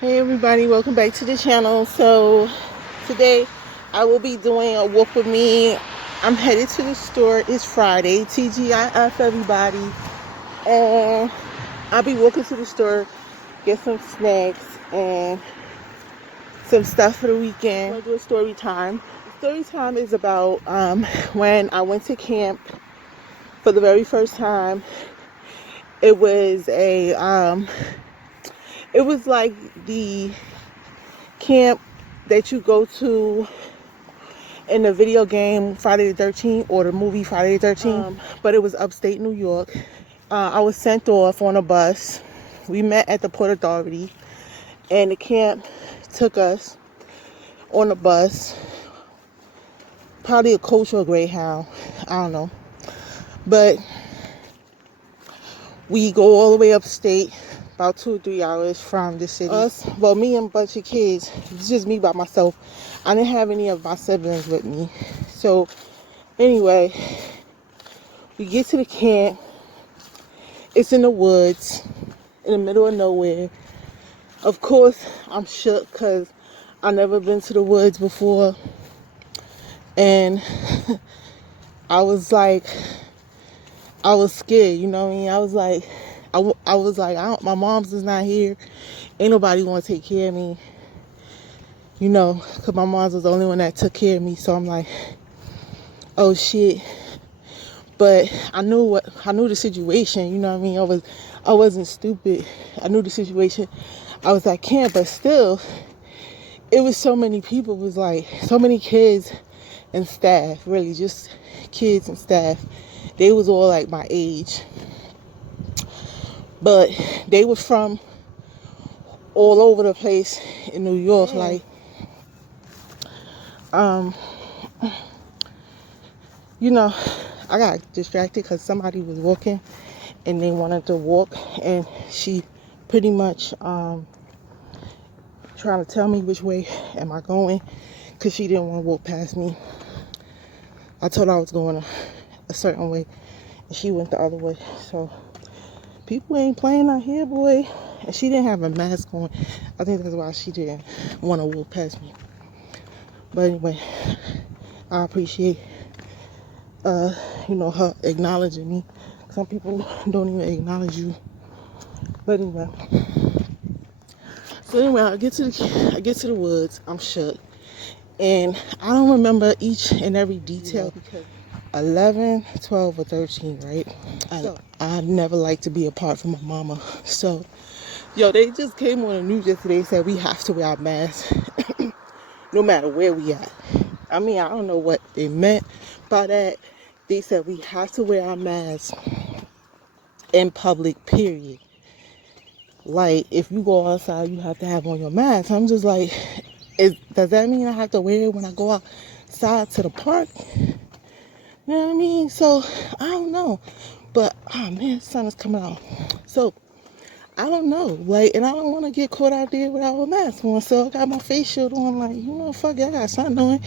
Hey everybody, welcome back to the channel. So today I will be doing a walk with me. I'm headed to the store. It's Friday, TGIF everybody, and I'll be walking to the store, get some snacks and some stuff for the weekend. We'll do a story time. Story time is about when I went to camp for the very first time. It was it was like the camp that you go to in the video game Friday the 13th or the movie Friday the 13th, but it was upstate New York. I was sent off on a bus. We met at the Port Authority, and the camp took us on a bus, probably a coach or a Greyhound, I don't know. But we go all the way upstate, about 2 or 3 hours from the city. Me and a bunch of kids. It's just me by myself. I didn't have any of my siblings with me. So anyway, we get to the camp. It's in the woods, in the middle of nowhere. Of course, I'm shook because I've never been to the woods before. And I was scared, you know what I mean? I was like, my mom's is not here. Ain't nobody gonna take care of me, you know, because my mom's was the only one that took care of me. So I'm like, oh shit. But I knew the situation, you know what I mean? I wasn't stupid. I knew the situation. I was at camp, but still, it was so many people. It was like so many kids and staff, really just kids and staff. They was all like my age, but they were from all over the place in New York. Like, you know, I got distracted because somebody was walking and they wanted to walk, and she pretty much trying to tell me which way am I going, because she didn't want to walk past me. I told her I was going a certain way, and she went the other way. So people ain't playing out here, boy. And she didn't have a mask on. I think that's why she didn't want to walk past me. But anyway, I appreciate her acknowledging me. Some people don't even acknowledge you. But anyway, I get to the woods. I'm shook, and I don't remember each and every detail because 11, 12, or 13, right? I never liked to be apart from my mama. So, they just came on the news yesterday and said we have to wear our masks no matter where we at. I mean, I don't know what they meant by that. They said we have to wear our masks in public, period. Like, if you go outside, you have to have on your mask. I'm just like, does that mean I have to wear it when I go outside to the park? You know what I mean? So, I don't know. But, man, the sun is coming out. So, I don't know. Like, and I don't want to get caught out there without a mask on. So, I got my face shield on. Like, fuck it, I got something on.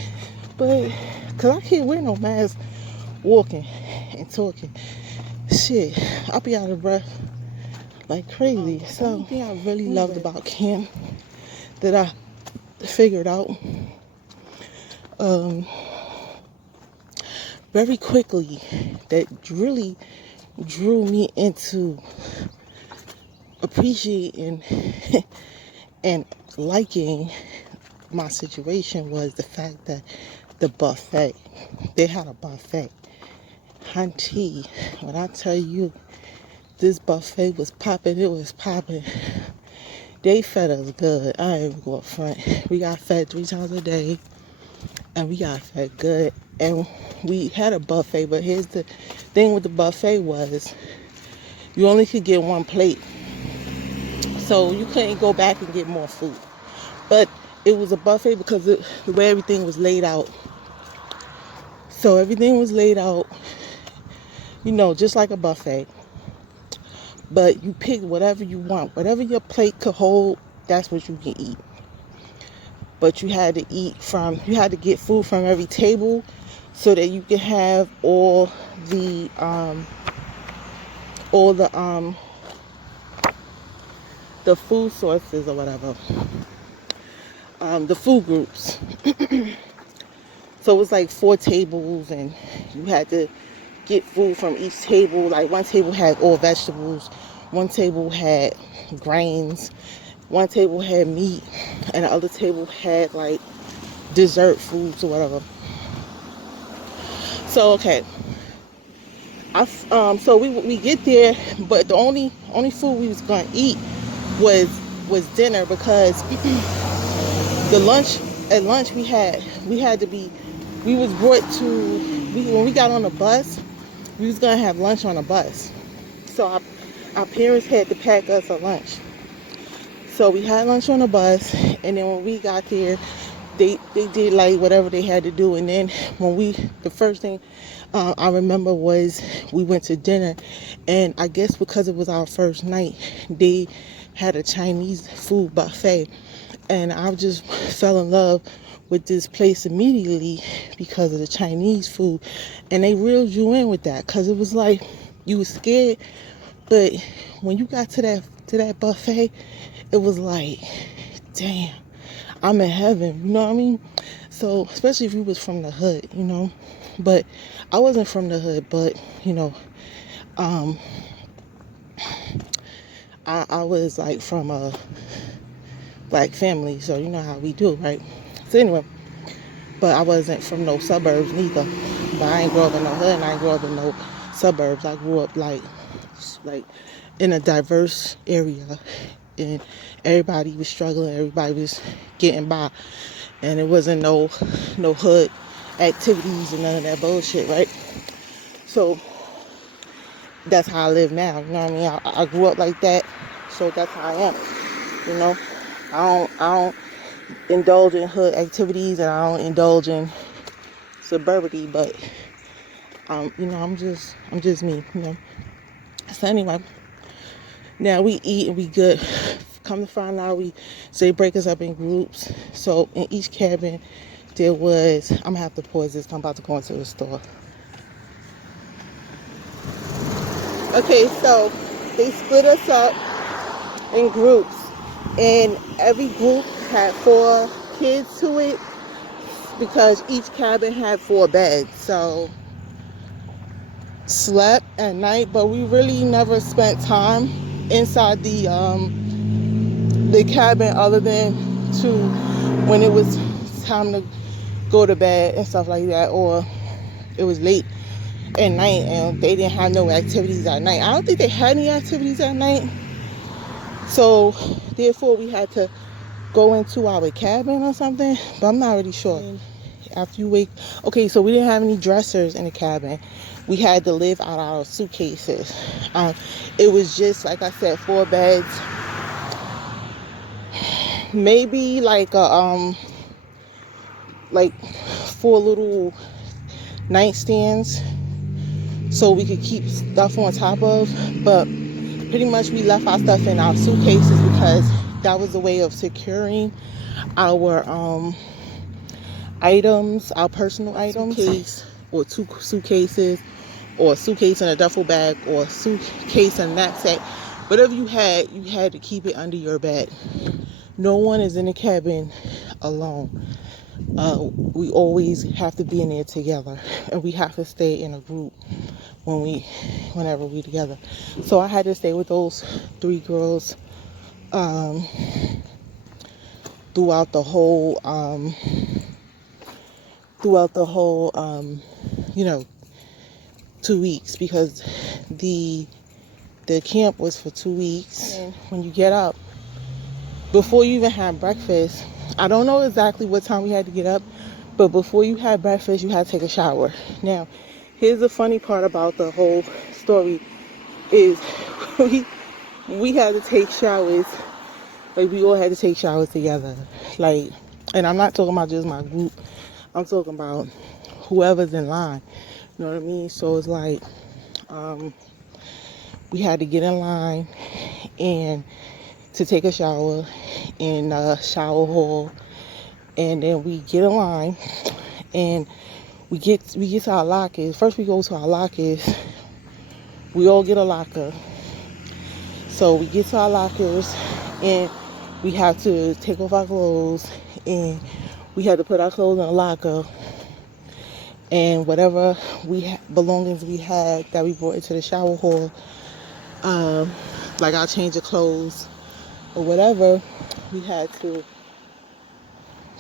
But, because I can't wear no mask walking and talking. Shit, I'll be out of breath like crazy. So, the thing I really loved about camp that I figured out very quickly, that really drew me into appreciating and liking my situation, was the fact that the buffet, they had a buffet. Hunty, when I tell you this buffet was popping, it was popping. They fed us good. I ain't even going front. We got fed 3 times a day, and we got fed good. And we had a buffet, but here's the thing with the buffet was you only could get 1 plate. So you couldn't go back and get more food. But it was a buffet because the way everything was laid out. So everything was laid out, just like a buffet. But you pick whatever you want. Whatever your plate could hold, that's what you can eat. But you had to get food from every table so that you could have all the the food sources or whatever, the food groups. So it was like 4 tables, and you had to get food from each table. Like one table had all vegetables, one table had grains, one table had meat, and the other table had like dessert foods or whatever. So okay, so we get there, but the only food we was gonna eat was dinner, because the lunch when we got on the bus, we was gonna have lunch on the bus. So our parents had to pack us a lunch. So we had lunch on the bus, and then when we got there, they did like whatever they had to do, and then the first thing I remember was we went to dinner, and I guess because it was our first night, they had a Chinese food buffet, and I just fell in love with this place immediately because of the Chinese food, and they reeled you in with that, because it was like you was scared, but when you got to that buffet, it was like, damn, I'm in heaven, you know what I mean? So especially if you was from the hood, you know, but I wasn't from the hood, but you know, I was like from a black family, so you know how we do, right? So anyway, but I wasn't from no suburbs neither. But I ain't grow up in no hood, and I ain't grow up in no suburbs. I grew up like in a diverse area, and everybody was struggling, everybody was getting by, and it wasn't no hood activities and none of that bullshit, right? So that's how I live now, you know what I mean? I grew up like that, so that's how I am, you know? I don't indulge in hood activities, and I don't indulge in suburbity, but you know, I'm just me, you know? So anyway, now we eat and we good. Come to find out, they break us up in groups. So in each cabin there was, I'm gonna have to pause this, I'm about to go into the store. Okay, so they split us up in groups, and every group had 4 kids to it, because each cabin had 4 beds. So slept at night, but we really never spent time inside the cabin, other than to when it was time to go to bed and stuff like that, or it was late at night and they didn't have no activities at night. I don't think they had any activities at night, so therefore we had to go into our cabin or something, but I'm not really sure. After you wake, okay, so we didn't have any dressers in the cabin. We had to live out our suitcases. It was just, like I said, 4 beds, maybe like 4 little nightstands so we could keep stuff on top of, but pretty much we left our stuff in our suitcases because that was a way of securing our items, our personal items. Suitcase or 2 suitcases, or a suitcase and a duffel bag, or a suitcase and a knapsack. Whatever you had to keep it under your bed. No one is in the cabin alone. We always have to be in there together, and we have to stay in a group whenever we together. So I had to stay with those 3 girls throughout the whole you know, 2 weeks, because the camp was for 2 weeks. And when you get up, before you even have breakfast, I don't know exactly what time we had to get up, but before you had breakfast, you had to take a shower. Now, here's the funny part about the whole story is we had to take showers. Like, we all had to take showers together. Like, and I'm not talking about just my group. I'm talking about whoever's in line. You know what I mean? So it's like, we had to get in line and to take a shower in a shower hall, and then we get in line and we get to our lockers. First we go to our lockers. We all get a locker. So we get to our lockers and we have to take off our clothes and we have to put our clothes in a locker, and whatever belongings we had that we brought into the shower hall, like our change of clothes or whatever, we had to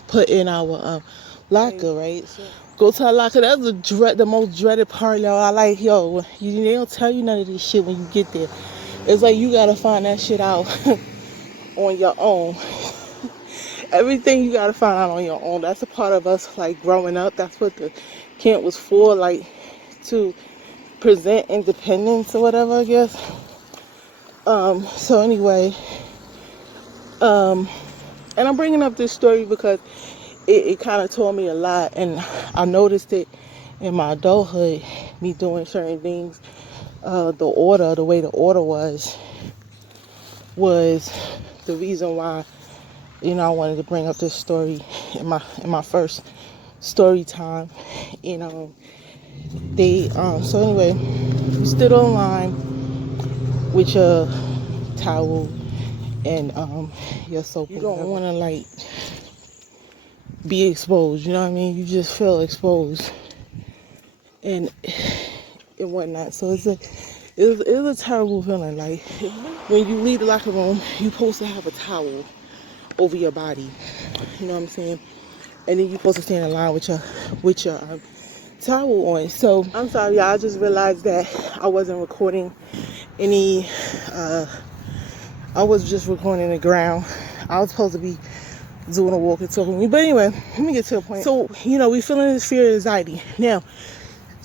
put in our locker, right? Go to our locker. That's the most dreaded part, y'all. I like, they don't tell you none of this shit when you get there. It's like you gotta find that shit out on your own. Everything you gotta find out on your own. That's a part of us, like, growing up. That's what the camp was for, like, to present independence or whatever, I guess. So anyway, and I'm bringing up this story because it kind of taught me a lot, and I noticed it in my adulthood, me doing certain things. The way the order was the reason why, I wanted to bring up this story in my first story time. So anyway, you stood online with your towel and your soap. You don't want to, like, be exposed, you know what I mean? You just feel exposed and whatnot. So it's a terrible feeling. Like, when you leave the locker room, you're supposed to have a towel over your body, you know what I'm saying? And then you're supposed to stand in line with your towel on. So I'm sorry, y'all. I just realized that I wasn't recording any. I was just recording the ground. I was supposed to be doing a walk and talking. But anyway, let me get to the point. So, we feeling this fear and anxiety. Now,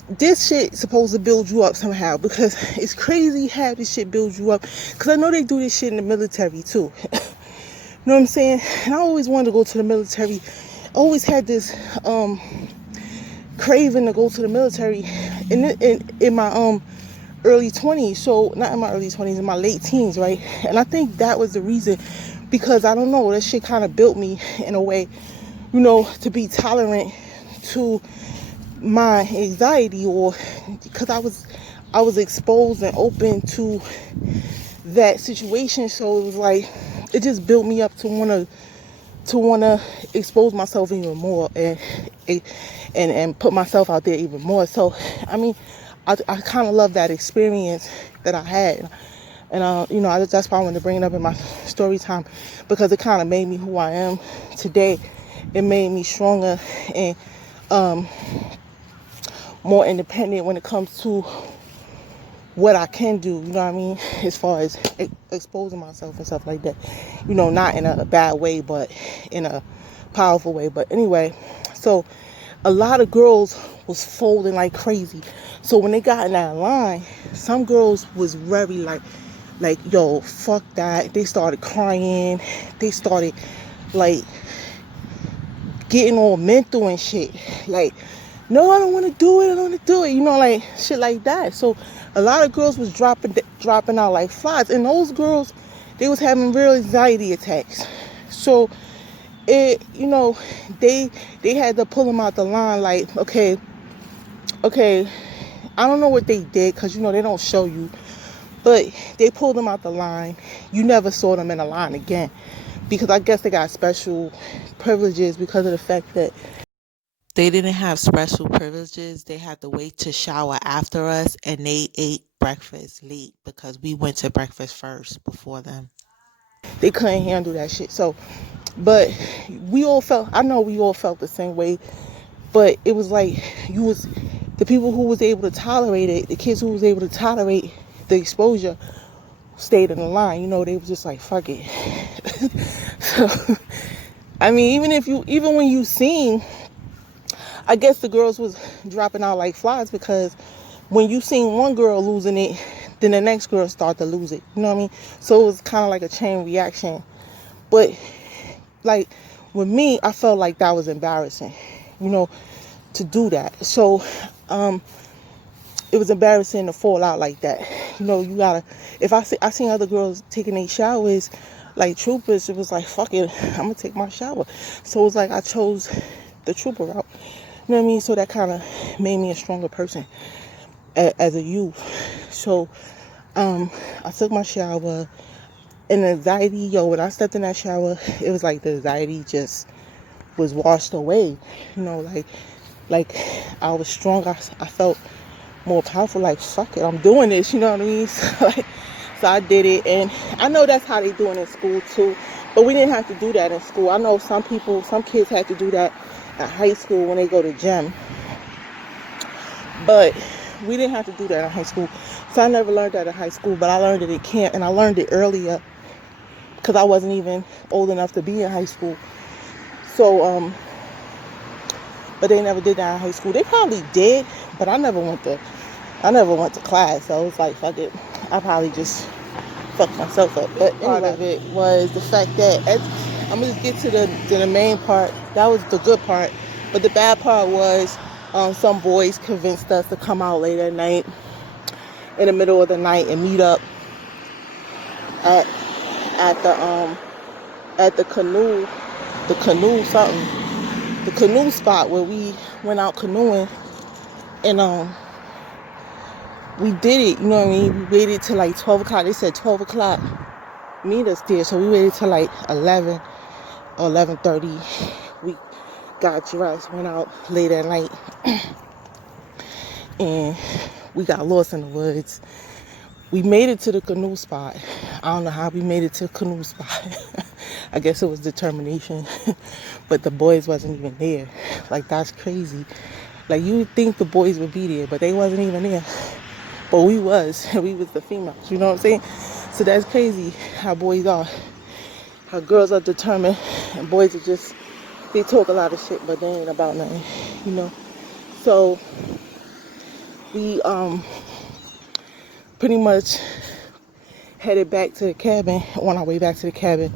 this shit supposed to build you up somehow, because it's crazy how this shit builds you up. Because I know they do this shit in the military too. You know what I'm saying? And I always wanted to go to the military. I always had this craving to go to the military in my early 20s. So not in my early 20s, in my late teens, right? And I think that was the reason, because I don't know, that shit kind of built me in a way, to be tolerant to my anxiety, or because I was exposed and open to that situation. So it was like, it just built me up to want to expose myself even more and put myself out there even more. So I mean, I kind of love that experience that I had, and that's why I wanted to bring it up in my story time, because it kind of made me who I am today. It made me stronger and more independent when it comes to what I can do, you know what I mean, as far as exposing myself and stuff like that, not in a bad way, but in a powerful way. But anyway, so a lot of girls was folding like crazy. So when they got in that line, some girls was very like, yo, fuck that. They started crying. They started, like, getting all mental and shit. Like, no, I don't want to do it. I don't want to do it. Like, shit like that. So a lot of girls was dropping out like flies. And those girls, they was having real anxiety attacks. So they had to pull them out the line. Like, okay, I don't know what they did, because they don't show you, but they pulled them out the line. You never saw them in a line again, because I guess they got special privileges because of the fact that they didn't have special privileges. They had to wait to shower after us, and they ate breakfast late because we went to breakfast first before them. They couldn't handle that shit. So, but we all felt the same way. But it was like, the people who was able to tolerate it, the kids who was able to tolerate the exposure, stayed in the line. They was just like, fuck it. So, I mean, even when you seen, I guess the girls was dropping out like flies, because when you seen one girl losing it, then the next girl start to lose it. You know what I mean? So it was kind of like a chain reaction. But, like, with me, I felt like that was embarrassing, to do that. So it was embarrassing to fall out like that. You gotta, if I seen other girls taking their showers like troopers, it was like, fuck it, I'm gonna take my shower. So it was like I chose the trooper route. You know what I mean? So that kind of made me a stronger person as a youth. So I took my shower, and the anxiety, when I stepped in that shower, it was like the anxiety just was washed away. Like I was strong. I felt more powerful. Like, fuck it, I'm doing this. You know what I mean? So I did it, and I know that's how they do it in school too. But we didn't have to do that in school. I know some kids had to do that at high school when they go to gym. But we didn't have to do that in high school. So I never learned that in high school, but I learned it at camp, and I learned it earlier because I wasn't even old enough to be in high school. So, but they never did that in high school. They probably did, but I never went to class. So I was like, fuck it. I probably just fucked myself up. But part of it was the fact that I'm gonna just get to the main part. That was the good part. But the bad part was some boys convinced us to come out late at night, in the middle of the night, and meet up at the canoe spot where we went out canoeing, and we did it. You know what I mean? We waited till like 12 o'clock. They said 12 o'clock meet us there, so we waited till like 11 or 11:30. We got dressed, went out late at night, and we got lost in the woods. We made it to the canoe spot. I don't know how we made it to the canoe spot. I guess it was determination. But the boys wasn't even there. Like, that's crazy. Like, you would think the boys would be there, but they wasn't even there. But we was. We was the females. You know what I'm saying? So that's crazy how boys are. How girls are determined, and boys are just, they talk a lot of shit, but they ain't about nothing. You know? So we pretty much headed back to the cabin. On our way back to the cabin,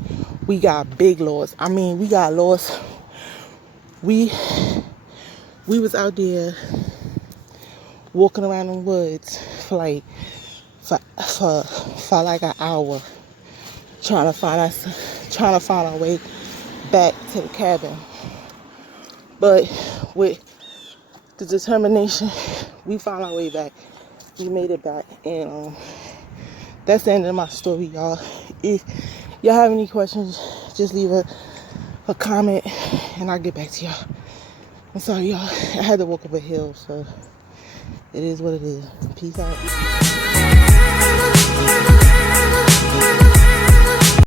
we got big lost. I mean, we got lost. We was out there walking around in the woods for like an hour, trying to find our way back to the cabin. But with the determination, we found our way back. We made it back, and that's the end of my story, y'all. If y'all have any questions, just leave a comment, and I'll get back to y'all. I'm sorry, y'all. I had to walk up a hill, so it is what it is. Peace out.